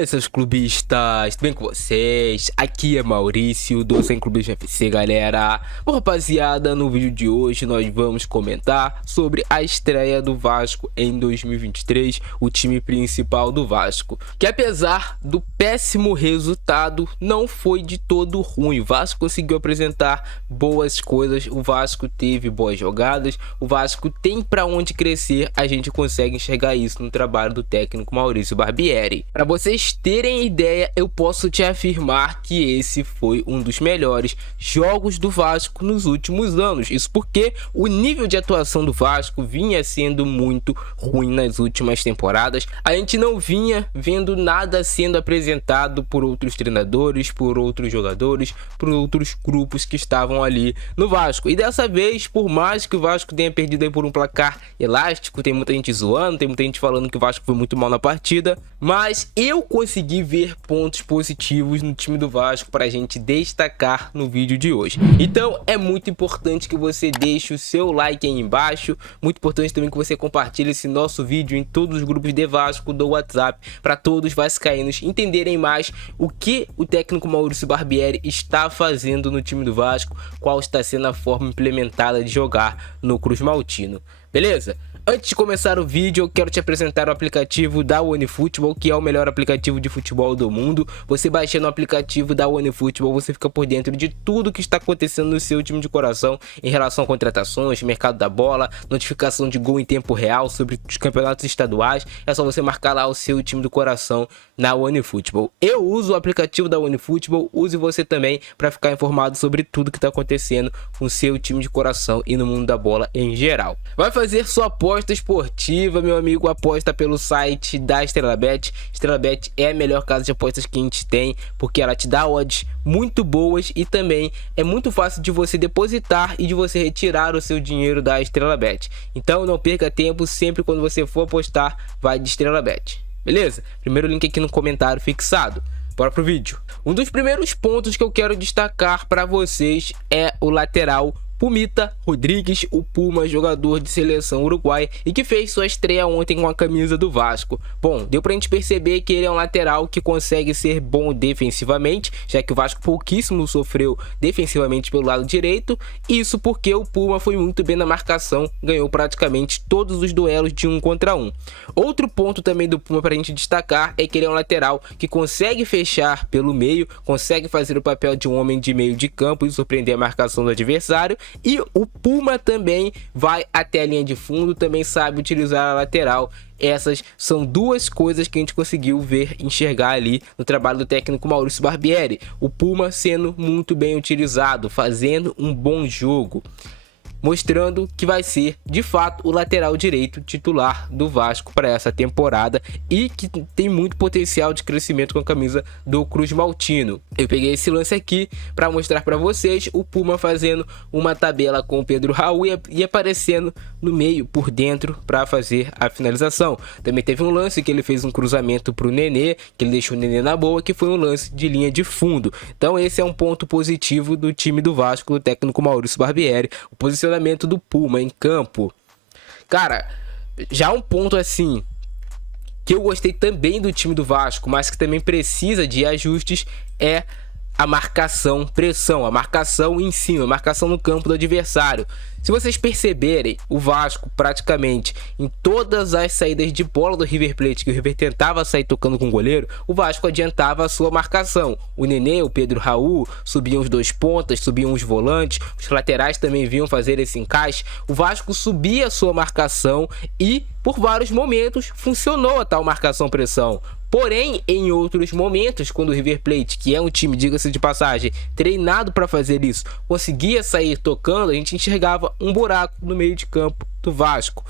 E aí, seus clubistas, tudo bem com vocês? Aqui é Maurício do Sem Clubismo FC, galera. Bom, rapaziada, no vídeo de hoje nós vamos comentar sobre a estreia do Vasco em 2023, o time principal do Vasco, que apesar do péssimo resultado, não foi de todo ruim. O Vasco conseguiu apresentar boas coisas, o Vasco teve boas jogadas, o Vasco tem pra onde crescer. A gente consegue enxergar isso no trabalho do técnico Maurício Barbieri. Para vocês terem ideia, eu posso te afirmar que esse foi um dos melhores jogos do Vasco nos últimos anos. Isso porque o nível de atuação do Vasco vinha sendo muito ruim nas últimas temporadas. A gente não vinha vendo nada sendo apresentado por outros treinadores, por outros jogadores, por outros grupos que estavam ali no Vasco. E dessa vez, por mais que o Vasco tenha perdido aí por um placar elástico, tem muita gente zoando, tem muita gente falando que o Vasco foi muito mal na partida, mas eu consegui ver pontos positivos no time do Vasco para a gente destacar no vídeo de hoje. Então é muito importante que você deixe o seu like aí embaixo, muito importante também que você compartilhe esse nosso vídeo em todos os grupos de Vasco do WhatsApp, para todos os vascaínos entenderem mais o que o técnico Maurício Barbieri está fazendo no time do Vasco, qual está sendo a forma implementada de jogar no Cruz Maltino. Beleza? Antes de começar o vídeo, eu quero te apresentar o aplicativo da OneFootball, que é o melhor aplicativo de futebol do mundo. Você baixando o aplicativo da OneFootball, você fica por dentro de tudo que está acontecendo no seu time de coração em relação a contratações, mercado da bola, notificação de gol em tempo real sobre os campeonatos estaduais. É só você marcar lá o seu time do coração na OneFootball. Eu uso o aplicativo da OneFootball, use você também para ficar informado sobre tudo que está acontecendo com o seu time de coração e no mundo da bola em geral. Vai fazer sua aposta esportiva, meu amigo, aposta pelo site da Estrelabet. Estrelabet é a melhor casa de apostas que a gente tem, porque ela te dá odds muito boas e também é muito fácil de você depositar e de você retirar o seu dinheiro da Estrelabet. Então não perca tempo, sempre quando você for apostar, vai de Estrelabet. Beleza? Primeiro link aqui no comentário fixado. Bora pro vídeo. Um dos primeiros pontos que eu quero destacar para vocês é o lateral Pumita Rodrigues, o Puma, jogador de seleção uruguai e que fez sua estreia ontem com a camisa do Vasco. Bom, deu pra gente perceber que ele é um lateral que consegue ser bom defensivamente, já que o Vasco pouquíssimo sofreu defensivamente pelo lado direito. Isso porque o Puma foi muito bem na marcação, ganhou praticamente todos os duelos de 1 contra 1. Outro ponto também do Puma pra gente destacar é que ele é um lateral que consegue fechar pelo meio, consegue fazer o papel de um homem de meio de campo e surpreender a marcação do adversário. E o Puma também vai até a linha de fundo, também sabe utilizar a lateral. Essas são duas coisas que a gente conseguiu ver, enxergar ali no trabalho do técnico Maurício Barbieri. O Puma sendo muito bem utilizado, fazendo um bom jogo, mostrando que vai ser de fato o lateral direito titular do Vasco para essa temporada e que tem muito potencial de crescimento com a camisa do Cruz Maltino. Eu peguei esse lance aqui para mostrar para vocês o Puma fazendo uma tabela com o Pedro Raul e aparecendo no meio por dentro para fazer a finalização. Também teve um lance que ele fez um cruzamento para o Nenê, que ele deixou o Nenê na boa, que foi um lance de linha de fundo. Então esse é um ponto positivo do time do Vasco, do técnico Maurício Barbieri, o posicionamento do Puma em campo. Cara, já um ponto assim que eu gostei também do time do Vasco, mas que também precisa de ajustes, é a marcação, pressão, a marcação em cima, a marcação no campo do adversário. Se vocês perceberem, o Vasco praticamente em todas as saídas de bola do River Plate, que o River tentava sair tocando com o goleiro, o Vasco adiantava a sua marcação. O Nenê, o Pedro Raul, subiam os dois pontas, subiam os volantes, os laterais também vinham fazer esse encaixe. O Vasco subia a sua marcação e por vários momentos funcionou a tal marcação-pressão. Porém, em outros momentos, quando o River Plate, que é um time, diga-se de passagem, treinado para fazer isso, conseguia sair tocando, a gente enxergava um buraco no meio de campo do Vasco.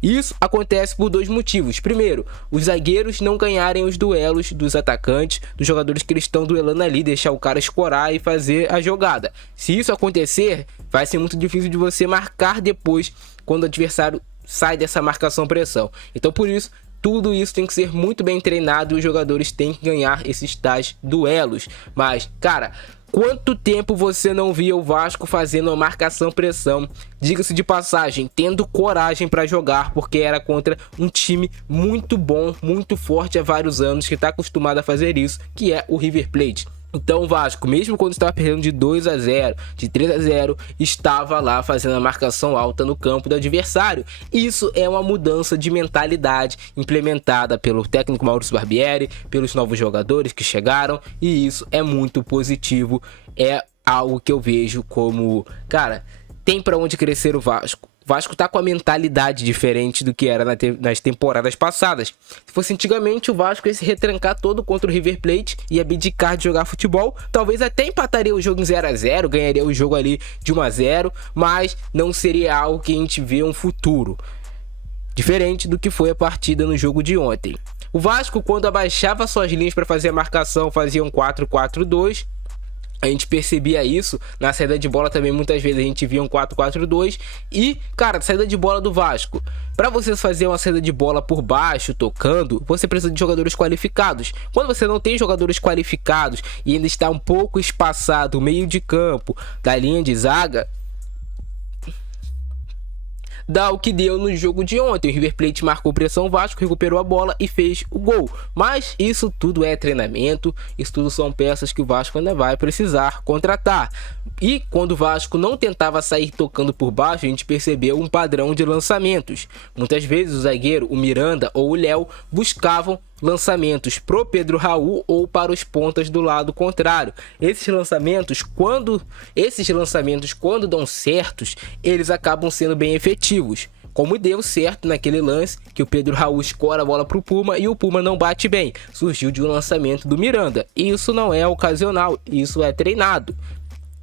Isso acontece por dois motivos. Primeiro, os zagueiros não ganharem os duelos dos atacantes, dos jogadores que eles estão duelando ali, deixar o cara escorar e fazer a jogada. Se isso acontecer, vai ser muito difícil de você marcar depois, quando o adversário sai dessa marcação-pressão. Então, por isso, tudo isso tem que ser muito bem treinado e os jogadores têm que ganhar esses tais duelos. Mas, cara, quanto tempo você não via o Vasco fazendo uma marcação-pressão, diga-se de passagem, tendo coragem para jogar, porque era contra um time muito bom, muito forte há vários anos, que está acostumado a fazer isso, que é o River Plate. Então o Vasco, mesmo quando estava perdendo de 2-0, de 3-0, estava lá fazendo a marcação alta no campo do adversário. Isso é uma mudança de mentalidade implementada pelo técnico Maurício Barbieri, pelos novos jogadores que chegaram, e isso é muito positivo. É algo que eu vejo como, cara, tem para onde crescer o Vasco. O Vasco tá com a mentalidade diferente do que era nas temporadas passadas. Se fosse antigamente, o Vasco ia se retrancar todo contra o River Plate e abdicar de jogar futebol. Talvez até empataria o jogo em 0-0, ganharia o jogo ali de 1-0, mas não seria algo que a gente vê um futuro. Diferente do que foi a partida no jogo de ontem. O Vasco, quando abaixava suas linhas para fazer a marcação, fazia um 4-4-2. A gente percebia isso na saída de bola também. Muitas vezes a gente via um 4-4-2. E, cara, saída de bola do Vasco. Para você fazer uma saída de bola por baixo, tocando, você precisa de jogadores qualificados. Quando você não tem jogadores qualificados e ainda está um pouco espaçado o meio de campo da linha de zaga, dá o que deu no jogo de ontem. O River Plate marcou pressão, o Vasco recuperou a bola e fez o gol. Mas isso tudo é treinamento, isso tudo são peças que o Vasco ainda vai precisar contratar. E quando o Vasco não tentava sair tocando por baixo, a gente percebeu um padrão de lançamentos. Muitas vezes o zagueiro, o Miranda ou o Léo buscavam lançamentos pro Pedro Raul ou para os pontas do lado contrário. Esses lançamentos, quando dão certos, eles acabam sendo bem efetivos. Como deu certo naquele lance que o Pedro Raul escora a bola pro Puma e o Puma não bate bem. Surgiu de um lançamento do Miranda. Isso não é ocasional, isso é treinado.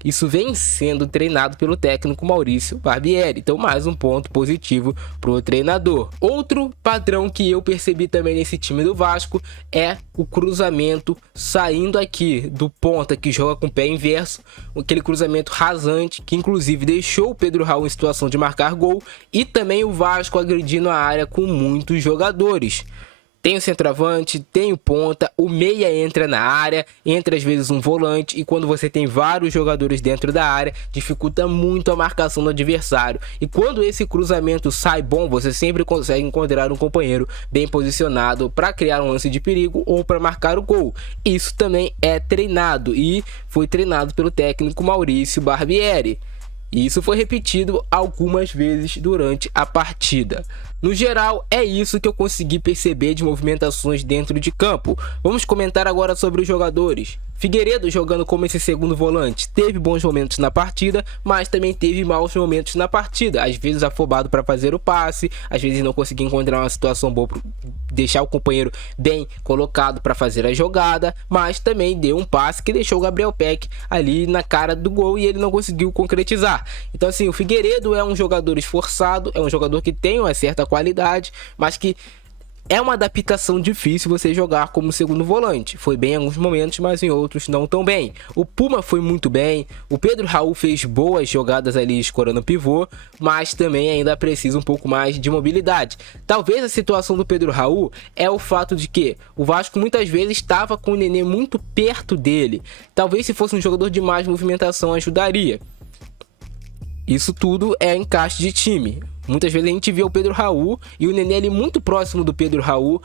Isso vem sendo treinado pelo técnico Maurício Barbieri. Então, mais um ponto positivo pro treinador. Outro padrão que eu percebi também nesse time do Vasco é o cruzamento saindo aqui do ponta que joga com o pé inverso. Aquele cruzamento rasante que inclusive deixou o Pedro Raul em situação de marcar gol. E também o Vasco agredindo a área com muitos jogadores. Tem o centroavante, tem o ponta, o meia entra na área, entra às vezes um volante, e quando você tem vários jogadores dentro da área, dificulta muito a marcação do adversário. E quando esse cruzamento sai bom, você sempre consegue encontrar um companheiro bem posicionado para criar um lance de perigo ou para marcar o gol. Isso também é treinado e foi treinado pelo técnico Maurício Barbieri. E isso foi repetido algumas vezes durante a partida. No geral, é isso que eu consegui perceber de movimentações dentro de campo. Vamos comentar agora sobre os jogadores. Figueiredo, jogando como esse segundo volante, teve bons momentos na partida, mas também teve maus momentos na partida. Às vezes afobado para fazer o passe, às vezes não conseguia encontrar uma situação boa para deixar o companheiro bem colocado para fazer a jogada, mas também deu um passe que deixou o Gabriel Peck ali na cara do gol e ele não conseguiu concretizar. Então assim, o Figueiredo é um jogador esforçado, é um jogador que tem uma certa qualidade, mas que é uma adaptação difícil você jogar como segundo volante. Foi bem em alguns momentos, mas em outros não tão bem. O Puma foi muito bem. O Pedro Raul fez boas jogadas ali escorando pivô, mas também ainda precisa um pouco mais de mobilidade. Talvez a situação do Pedro Raul é o fato de que o Vasco muitas vezes estava com o Nenê muito perto dele. Talvez se fosse um jogador de mais movimentação ajudaria. Isso tudo é encaixe de time. Muitas vezes a gente vê o Pedro Raul e o Nenê ali muito próximo do Pedro Raul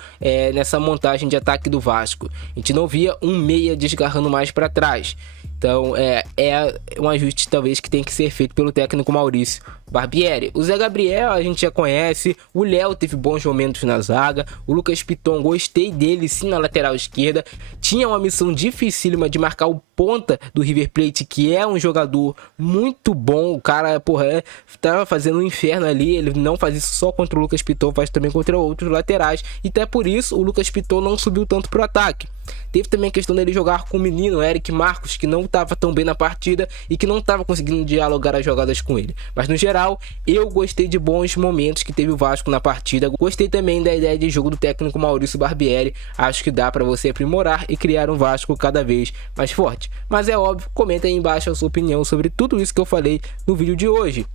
nessa montagem de ataque do Vasco. A gente não via um meia desgarrando mais para trás. Então é um ajuste talvez que tem que ser feito pelo técnico Maurício Barbieri. O Zé Gabriel a gente já conhece, o Léo teve bons momentos na zaga, o Lucas Piton, gostei dele sim na lateral esquerda, tinha uma missão dificílima de marcar o ponta do River Plate, que é um jogador muito bom, o cara, tava fazendo um inferno ali, ele não faz isso só contra o Lucas Piton, faz também contra outros laterais, e até por isso o Lucas Piton não subiu tanto pro ataque. Teve também a questão dele jogar com o menino Eric Marcos, que não estava tão bem na partida e que não estava conseguindo dialogar as jogadas com ele. Mas no geral, eu gostei de bons momentos que teve o Vasco na partida. Gostei também da ideia de jogo do técnico Maurício Barbieri. Acho que dá para você aprimorar e criar um Vasco cada vez mais forte. Mas é óbvio, comenta aí embaixo a sua opinião sobre tudo isso que eu falei no vídeo de hoje.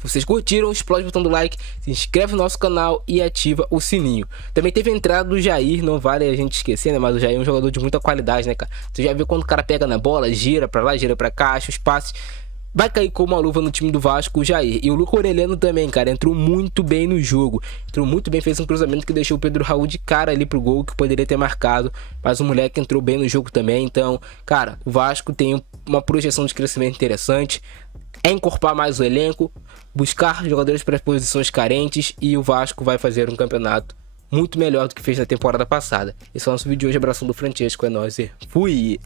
Se vocês curtiram, explode o botão do like, se inscreve no nosso canal e ativa o sininho. Também teve a entrada do Jair, não vale a gente esquecer, né? Mas o Jair é um jogador de muita qualidade, né, cara? Você já viu quando o cara pega na bola, gira pra lá, gira pra cá, acha os passes. Vai cair como uma luva no time do Vasco, o Jair. E o Luca Aureliano também, cara, entrou muito bem no jogo. Entrou muito bem, fez um cruzamento que deixou o Pedro Raul de cara ali pro gol, que poderia ter marcado. Mas o moleque entrou bem no jogo também. Então, cara, o Vasco tem uma projeção de crescimento interessante. É encorpar mais o elenco, buscar jogadores para as posições carentes. E o Vasco vai fazer um campeonato muito melhor do que fez na temporada passada. Esse é o nosso vídeo de hoje. Abração do Francesco, é nóis e fui!